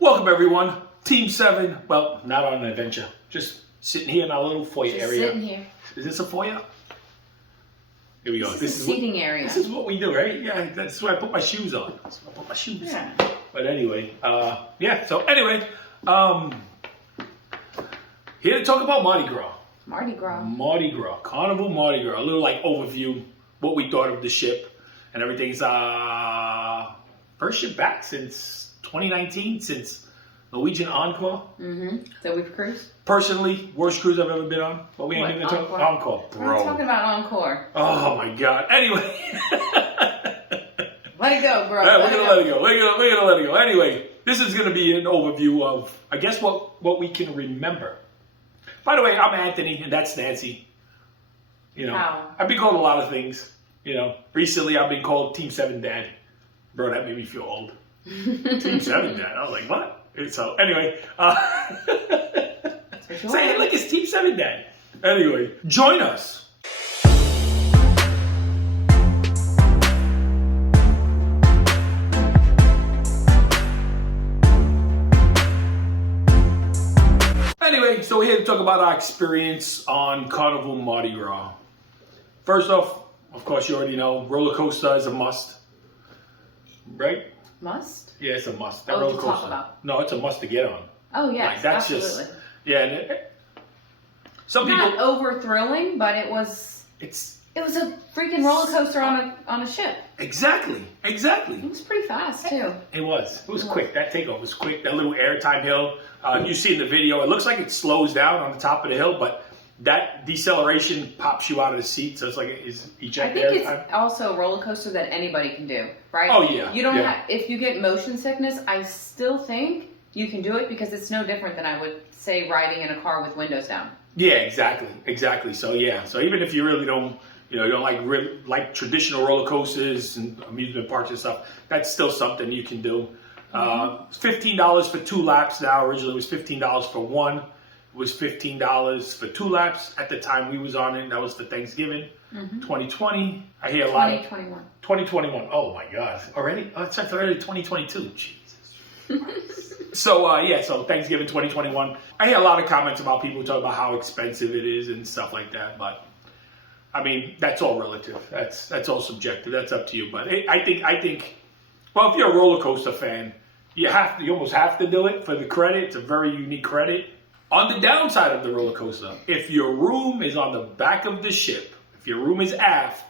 Welcome everyone, Team 7, well, not on an adventure, just sitting here in our little foyer area. Sitting here. Is this a foyer? Here we go. This is a seating area. This is what we do, right? Yeah, that's where I put my shoes on. That's where I put my shoes. Yeah. But anyway, here to talk about Mardi Gras. Mardi Gras. Mardi Gras, Carnival Mardi Gras. A little like overview, what we thought of the ship and everything's first ship back since 2019, since Norwegian Encore. That we've cruised. Personally, worst cruise I've ever been on. But we ain't even talking Encore, bro. We're talking about Encore. Oh my God. Anyway. Let it go, bro. We're gonna let it go. We're gonna let it go. Anyway, this is gonna be an overview of, I guess, what we can remember. By the way, I'm Anthony, and that's Nancy. You know, How? I've been called a lot of things. You know, recently I've been called Team 7 Dad. Bro, that made me feel old. Team 7 Dad. I was like, what? So anyway, say it like it's Team 7 Dad. Anyway, join us. Anyway, so we're here to talk about our experience on Carnival Mardi Gras. First off, of course, you already know, roller coaster is a must. Right? Must? Yeah, it's a must. That roller to coaster. talk about. No, it's a must to get on. Oh, yes, like, that's absolutely. Just, yeah, and some people... Not over thrilling, but it was a freaking roller coaster on a ship. Exactly. It was pretty fast, too. It was quick. That takeoff was quick. That little airtime hill. You see in the video, it looks like it slows down on the top of the hill, but that deceleration pops you out of the seat, so it's like it's eject airtime. I think it's also a roller coaster that anybody can do, right? Oh, yeah. You don't have, if you get motion sickness, I still think you can do it because it's no different than I would say riding in a car with windows down. Yeah, exactly. So yeah, so even if you really don't, you don't like traditional roller coasters and amusement parks and stuff, that's still something you can do. It's $15 for 2 laps now. Originally it was $15 for one. It was $15 for 2 laps at the time we was on it. That was for Thanksgiving, 2020. I hear a lot of 2021. Oh my God, already? Oh, it's already 2022. Jesus. So Thanksgiving 2021. I hear a lot of comments about people talking about how expensive it is and stuff like that. But I mean, that's all relative. That's all subjective. That's up to you. But I think. Well, if you're a roller coaster fan, you almost have to do it for the credit. It's a very unique credit. On the downside of the roller coaster, if your room is on the back of the ship, if your room is aft,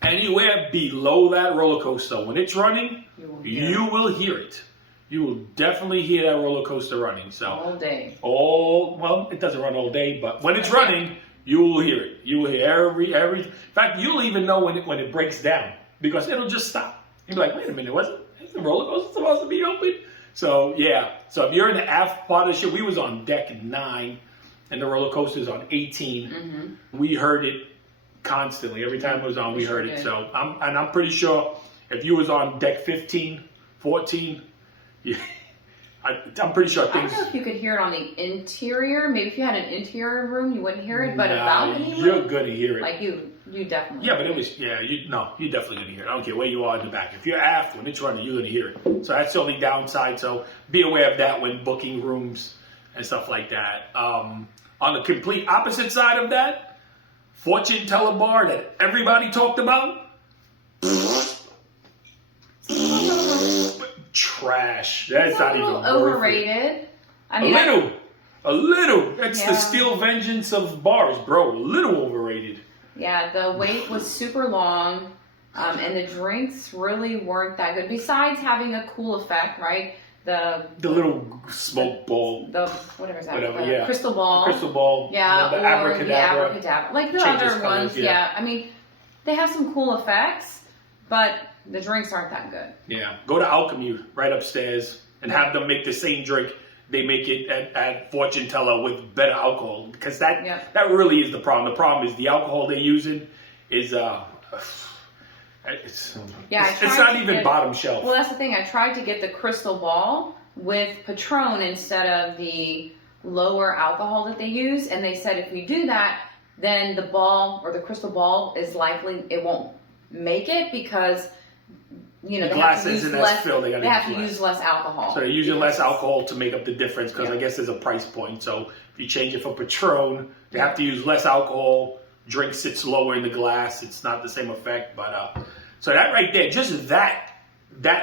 anywhere below that roller coaster, when it's running, you will hear it. You will definitely hear that roller coaster running. So all day. Well, it doesn't run all day, but when it's running, you will hear it. You will hear every. In fact, you'll even know when it breaks down because it'll just stop. You'll be like, wait a minute, wasn't the roller coaster supposed to be open? So yeah, so if you're in the aft part of the ship, we was on deck 9, and the roller coaster's on 18. We heard it constantly. Every time it was on, we heard it. So I'm pretty sure if you was on deck 15, 14, I'm pretty sure things. I don't know if you could hear it on the interior. Maybe if you had an interior room, you wouldn't hear it. But a balcony room, you're gonna hear it. Like you definitely. Yeah, but it was you're definitely gonna hear it. I don't care where you are in the back. If you're aft when it's running, you're gonna hear it. So that's the only downside. So be aware of that when booking rooms and stuff like that. On the complete opposite side of that, fortune teller bar that everybody talked about. Trash. That's not even overrated. I mean, a little. That's the Steel Vengeance of bars, bro. A little overrated. Yeah, the wait was super long, and the drinks really weren't that good. Besides having a cool effect, right? The little smoke ball. The whatever is that? Crystal ball. Crystal ball. Yeah, the abracadabra. The abracadabra. Like the Changes other colors, ones. Yeah, I mean, they have some cool effects, but the drinks aren't that good. Yeah, go to Alchemy right upstairs and have them make the same drink they make it at Fortune Teller with better alcohol because that really is the problem. The problem is the alcohol they're using is it's not even bottom shelf. Well, that's the thing. I tried to get the Crystal Ball with Patron instead of the lower alcohol that they use, and they said if we do that, then the ball or the Crystal Ball is likely it won't make it because you know, The they glass have to use isn't as less. filled, they gotta have to use less. use less alcohol. So they're using less alcohol to make up the difference because Yeah. I guess there's a price point. So if you change it for Patron, they have to use less alcohol. Drink sits lower in the glass. It's not the same effect. But so that right there, just that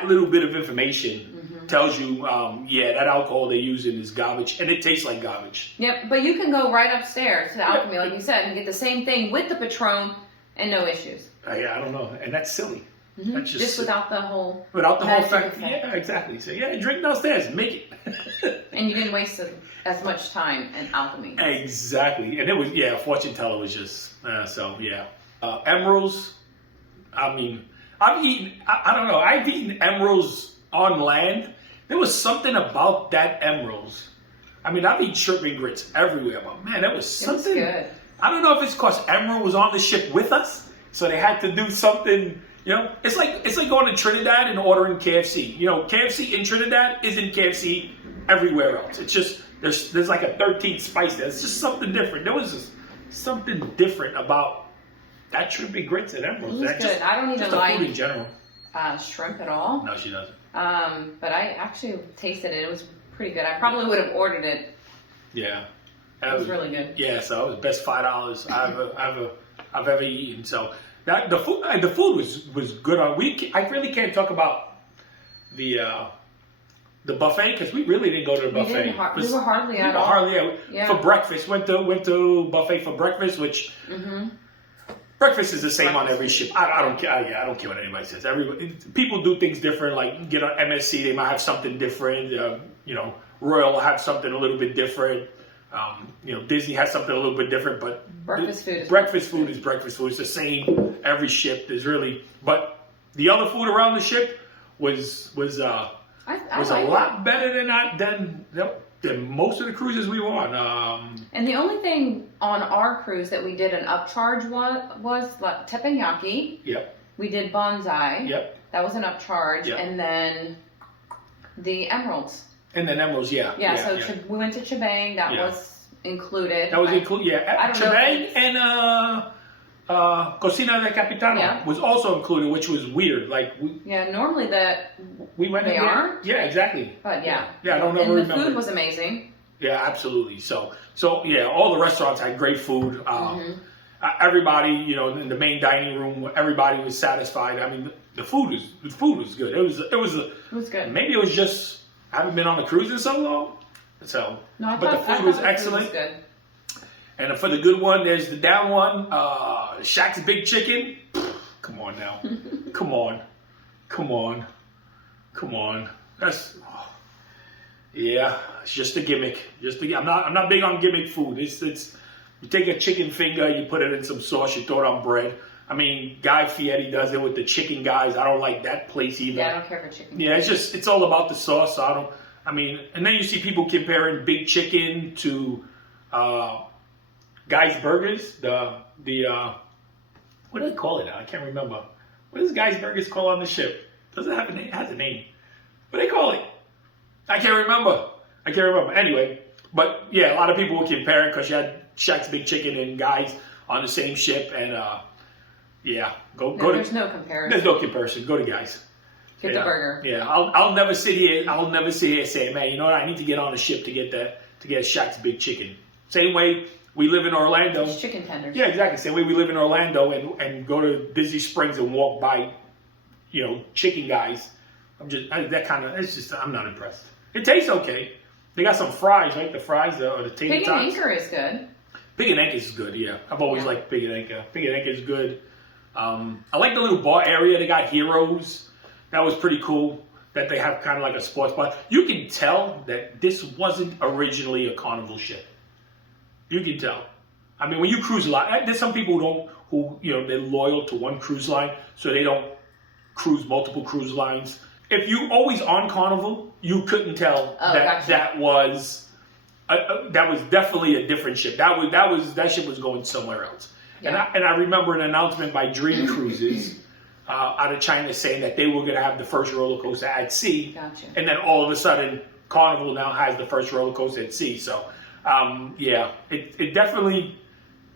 little bit of information tells you, that alcohol they're using is garbage, and it tastes like garbage. Yep, but you can go right upstairs to the Alchemy, like you said, and get the same thing with the Patron and no issues. I don't know, and that's silly. That's Just without the whole fact. effect. Yeah, exactly. So drink downstairs, make it. And you didn't waste as much time in Alchemy. Exactly, and it was fortune teller was just emeralds. I mean, I've eaten. I don't know. I've eaten emeralds on land. There was something about that emeralds. I mean, I've eaten shrimp and grits everywhere, but man, that was something. It was good. I don't know if it's because Emerald was on the ship with us, so they had to do something. You know, it's like going to Trinidad and ordering KFC. You know, KFC in Trinidad isn't KFC everywhere else. It's just there's like a 13th spice there. It's just something different. There was just something different about that shrimp and grits at Emerald. It was good. I don't even just the like food in general. Shrimp at all. No, she doesn't. But I actually tasted it. It was pretty good. I probably would have ordered it. Yeah, It was really good. Yeah, so it was the best $5 I've ever eaten. So that the food was good. I really can't talk about the buffet because we really didn't go to the buffet. We were hardly at all. For breakfast. Went to buffet for breakfast, which breakfast is the same on every ship. I don't care. I don't care what anybody says. People do things different. Like get on MSC, they might have something different. Royal will have something a little bit different. Disney has something a little bit different, but breakfast food is breakfast food. It's the same every ship. But the other food around the ship was a lot better than most of the cruises we were on. And the only thing on our cruise that we did an upcharge was like teppanyaki. Yep. We did bonsai. Yep. That was an upcharge, Yep. and then the emeralds. And then emeralds, we went to Chibang. That was included. That was included. Yeah, Chibang and Cocina de Capitano was also included, which was weird. Normally we went they in there. aren't. Yeah, exactly. But I don't ever remember. And the food was amazing. Yeah, absolutely. So all the restaurants had great food. Everybody, in the main dining room, everybody was satisfied. I mean, the food was good. It was good. Maybe it was just I haven't been on a cruise in so long. So, but the food was excellent. The food was good. And for the good one, there's the down one, Shaq's Big Chicken. Come on now, come on. It's just a gimmick. I'm not big on gimmick food. It's you take a chicken finger, you put it in some sauce, you throw it on bread. I mean, Guy Fieri does it with the chicken guys. I don't like that place either. Yeah, I don't care for chicken. Yeah, it's all about the sauce. So and then you see people comparing Big Chicken to Guy's Burgers. The what do they call it now? I can't remember. What does Guy's Burgers call on the ship? Doesn't have a name. It has a name. What do they call it? I can't remember. Anyway, but yeah, a lot of people were comparing because you had Shaq's Big Chicken and Guy's on the same ship, and there's no comparison. There's no comparison. Go to Guy's. Get the burger. Yeah, I'll never sit here and say, man, you know what? I need to get on a ship to get Shaq's Big Chicken. Same way we live in Orlando. It's chicken tenders. Yeah, exactly. Same way we live in Orlando and go to Disney Springs and walk by, chicken guys. I'm not impressed. It tastes okay. They got some fries, right? The fries or the tater tots. Pig and Anchor is good. Pig and Anchor is good, yeah. I've always liked Pig and Anchor. Pig and Anchor is good. I like the little bar area. They got Heroes. That was pretty cool that they have kind of like a sports bar. You can tell that this wasn't originally a Carnival ship. You can tell. I mean, when you cruise a lot, there's some people who they're loyal to one cruise line, so they don't cruise multiple cruise lines. If you always on Carnival, you couldn't tell that was definitely a different ship. That ship was going somewhere else. Yeah. And I remember an announcement by Dream Cruises out of China saying that they were going to have the first roller coaster at sea. Gotcha. And then all of a sudden, Carnival now has the first roller coaster at sea. So, it definitely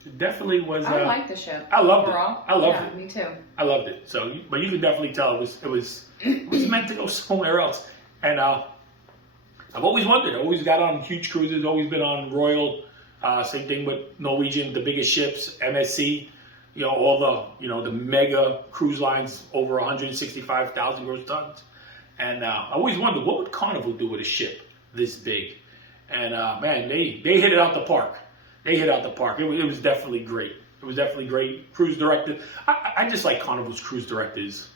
It definitely was. I like the ship. I loved overall. it. I loved it. Me too. I loved it. So, but you could definitely tell it was meant to go somewhere else. And I've always wondered. I always got on huge cruises. Always been on Royal. Same thing with Norwegian, the biggest ships, MSC. All the mega cruise lines over 165,000 gross tons. And I always wondered, what would Carnival do with a ship this big? And man, they hit it out the park. They hit out the park. It was definitely great. It was definitely great. Cruise director. I just like Carnival's cruise directors.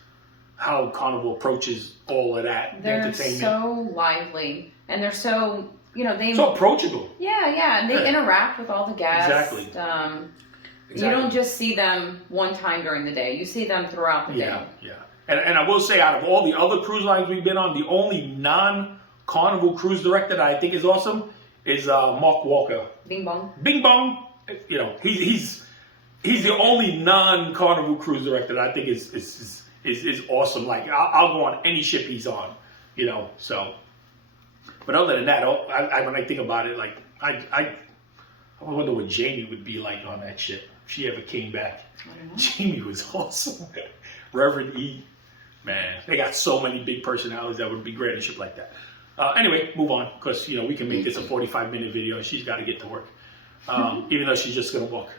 How Carnival approaches all of that. They're entertainment. so lively, and they're so they so approachable. Yeah, and they interact with all the guests. Exactly. You don't just see them one time during the day. You see them throughout the day. Yeah. And I will say, out of all the other cruise lines we've been on, the only non-Carnival cruise director that I think is awesome is Mark Walker. Bing bong. Bing bong. He's the only non-Carnival cruise director that I think is awesome. Like I'll go on any ship he's on. So. But other than that, when I think about it, like I wonder what Jamie would be like on that ship if she ever came back. Jamie was awesome. Reverend E. Man, they got so many big personalities that would be great on a ship like that. Anyway, move on, because we can make this a 45-minute video. She's got to get to work, even though she's just gonna walk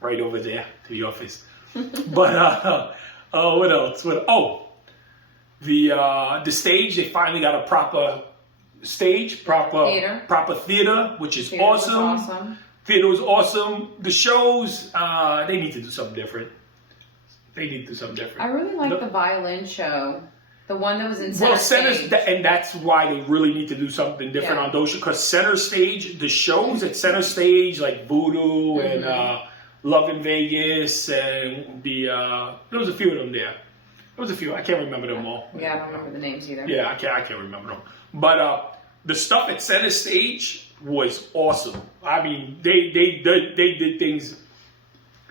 right over there to the office. But what else? The stage. They finally got a proper stage, proper theater, which is awesome. Theater was awesome. The shows, they need to do something different. I really like the violin show, the one that was in center stage. And that's why they really need to do something different on those shows. Because center stage, the shows at center stage, like Voodoo and Love in Vegas, and there was a few of them there. There was a few. I can't remember them all. Yeah, I don't remember the names either. Yeah, I can't remember them. But the stuff at center stage was awesome. I mean, they did things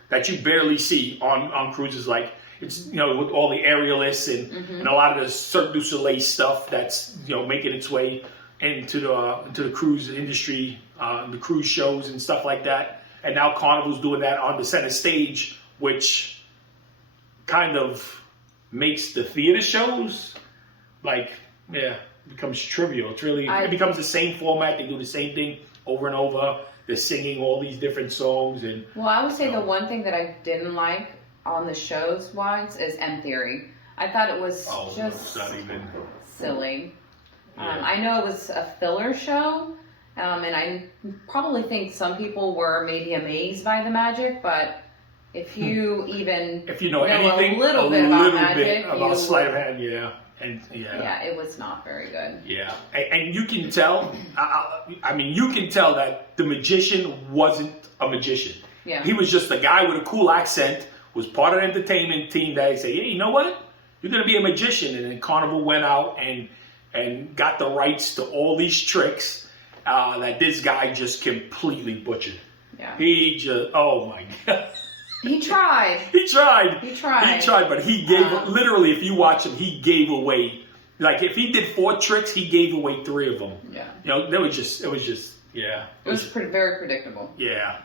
that you barely see on cruises. Like it's with all the aerialists and a lot of the Cirque du Soleil stuff that's making its way into the cruise industry, the cruise shows and stuff like that. And now Carnival's doing that on the center stage, which kind of makes the theater shows becomes trivial. It becomes the same format. They do the same thing over and over. They're singing all these different songs. I would say the one thing that I didn't like on the shows wise is M Theory. I thought it was just silly. Yeah. I know it was a filler show, and I probably think some people were maybe amazed by the magic, but if you know anything, a little bit about magic, about sleight of hand, it was not very good. Yeah, and you can tell. You can tell that the magician wasn't a magician. Yeah, he was just a guy with a cool accent. Was part of the entertainment team that say, "Hey, you know what? You're gonna be a magician." And then Carnival went out and got the rights to all these tricks that this guy just completely butchered. Yeah, he just, oh my god. He tried. He tried, but he gave literally. If you watch him, he gave away. Like if he did 4 tricks, he gave away 3 of them. Yeah. It was just. It was very predictable. Yeah,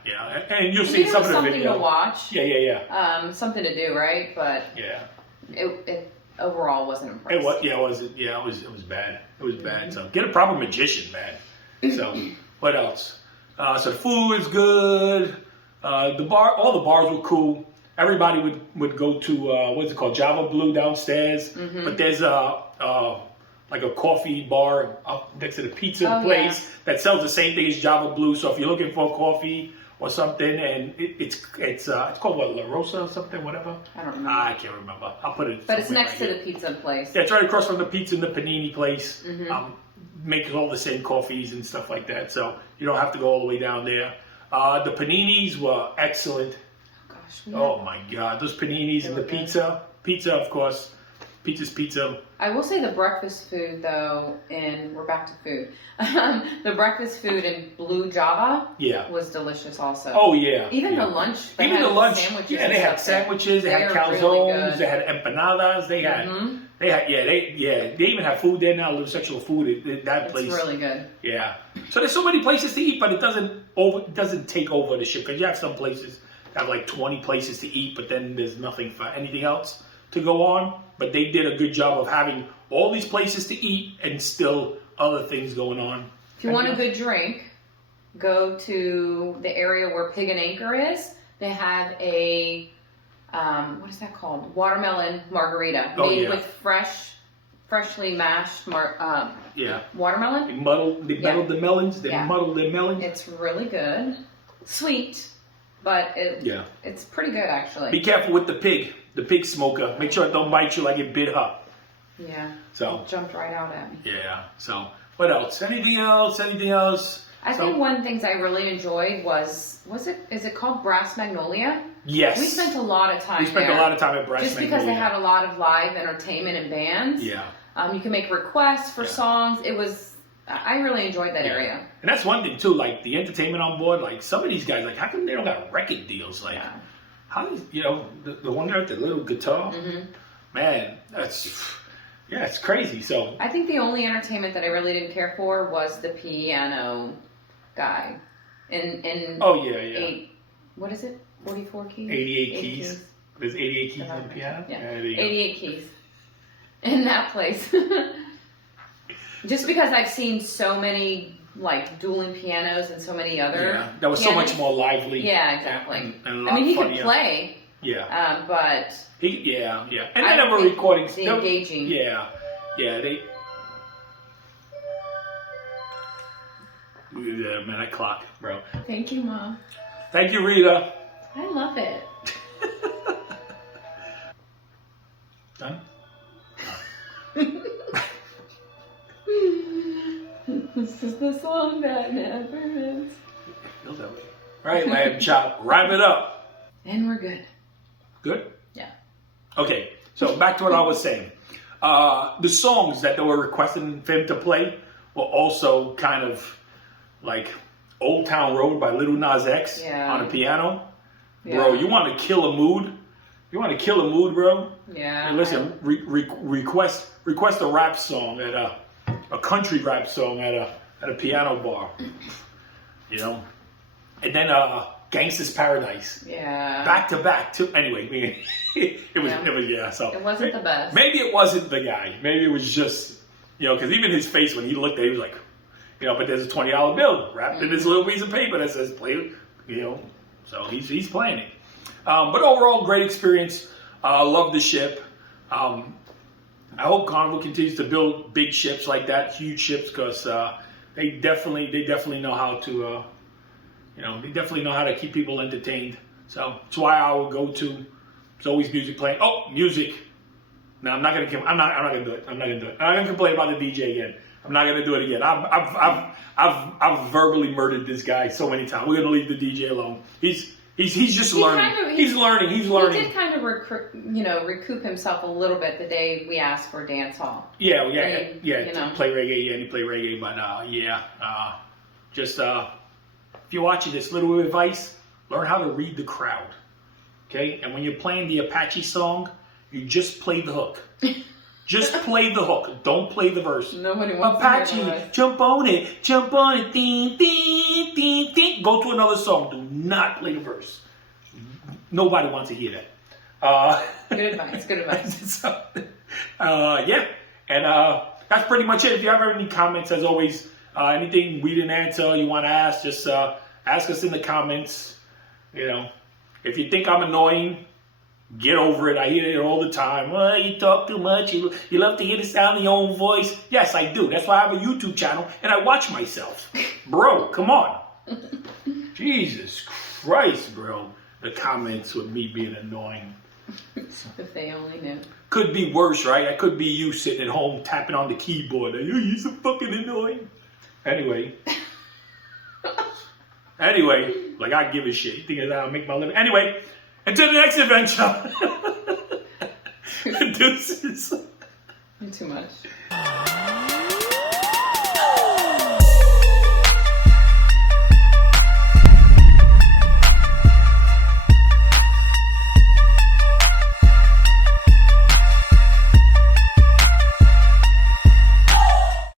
and you'll see some of the video. Something to watch. Yeah. Something to do, right? But it overall wasn't impressive. It was bad. It was bad. So get a proper magician, man. So what else? So the food is good. All the bars were cool. Everybody would go to what's it called, Java Blue downstairs. But there's like a coffee bar up next to the pizza place that sells the same thing as Java Blue. So if you're looking for coffee or something, and it's called what, La Rosa or something, whatever. I don't remember. I can't remember. I'll put it. But it's next to the pizza place. Yeah, it's right across from the pizza and the panini place. Makes all the same coffees and stuff like that. So you don't have to go all the way down there. The paninis were excellent. Oh gosh. Oh my God, those paninis and the pizza. Pizza, of course. Pizza's pizza. I will say the breakfast food though, and we're back to food. The breakfast food in Blue Java was delicious also. Oh yeah. Even the lunch. Even the lunch. Sandwiches they had sandwiches. They had calzones. Really, they had empanadas. They had. They had. They even have food there now. Little sexual food. That place. It's really good. Yeah. So there's so many places to eat, but it doesn't take over the ship because you have some places that have like 20 places to eat, but then there's nothing for anything else to go on. But they did a good job of having all these places to eat and still other things going on. If you want a good drink, go to the area where Pig and Anchor is. They have a, what is that called? Watermelon margarita made with freshly mashed watermelon. They muddled the melons. They muddled their melons. It's really good. Sweet, but it's pretty good actually. Be careful with the pig smoker. Make sure it don't bite you like it bit her. Yeah. So it jumped right out at me. Yeah. So what else? Anything else? I think one of the things I really enjoyed is it called Brass Magnolia? Yes. We spent a lot of time there. We spent a lot of time at Brass Magnolia. Just because they had a lot of live entertainment and bands. Yeah. You can make requests for songs. I really enjoyed that area. And that's one thing too, like the entertainment on board, like some of these guys, like how come they don't got record deals? Like how does, the one guy with the little guitar, man, it's crazy. So I think the only entertainment that I really didn't care for was the piano guy. What is it? 44 keys? 88 keys. There's 88 keys on the piano? Yeah, 88 keys. In that place. Just because I've seen so many like dueling pianos and so many other that was so much more lively. Yeah, exactly. And he could play. Yeah. But and they never recording. Engaging. They. Man, that clock, bro. Thank you, Mom. Thank you, Rita. I love it. Done? This is the song that never ends. Feels that way. Right, Lamb Chop. Wrap it up. And we're good. Good? Yeah. Okay, so back to what I was saying. The songs that they were requesting for him to play were also kind of like Old Town Road by Little Nas X on the piano. Yeah. Bro, you want to kill a mood? You want to kill a mood, bro? Yeah. And listen, request a rap song at a country rap song at a piano bar. And then Gangsta's Paradise. Yeah. Back to back. Anyway, it was. So it wasn't the best. Maybe it wasn't the guy. Maybe it was just because even his face when he looked at it, he was like, but there's a $20 bill wrapped in this little piece of paper that says play. So he's playing it. But overall, great experience. Love the ship. I hope Carnival continues to build big ships like that, huge ships, because they definitely know how to, they definitely know how to keep people entertained. So that's why I will go to. There's always music playing. Oh, music. No, I'm not gonna do it. I'm not gonna do it. I'm not gonna complain about the DJ again. I'm not gonna do it again. I've verbally murdered this guy so many times. We're gonna leave the DJ alone. He's just learning. He's learning. He did kind of recoup himself a little bit the day we asked for dance hall. Yeah. To play reggae. Yeah, he played reggae, but just if you're watching this, little advice: learn how to read the crowd. Okay, and when you're playing the Apache song, you just play the hook. Just play the hook. Don't play the verse. Nobody wants Apache, to hear the verse. jump on it, ding, ding, ding, ding. Go to another song. Do not play the verse. Nobody wants to hear that. Good advice. So, and that's pretty much it. If you have any comments, as always, anything we didn't answer, you want to ask, just ask us in the comments. If you think I'm annoying, get over it. I hear it all the time. Well, you talk too much. You love to hear the sound of your own voice. Yes, I do. That's why I have a YouTube channel and I watch myself. Bro, come on. Jesus Christ, bro. The comments with me being annoying. If they only knew. Could be worse, right? I could be you sitting at home tapping on the keyboard. You're so fucking annoying. Anyway, like I give a shit. You think I'll make my living? Anyway, until the next adventure. Deuces. Too much.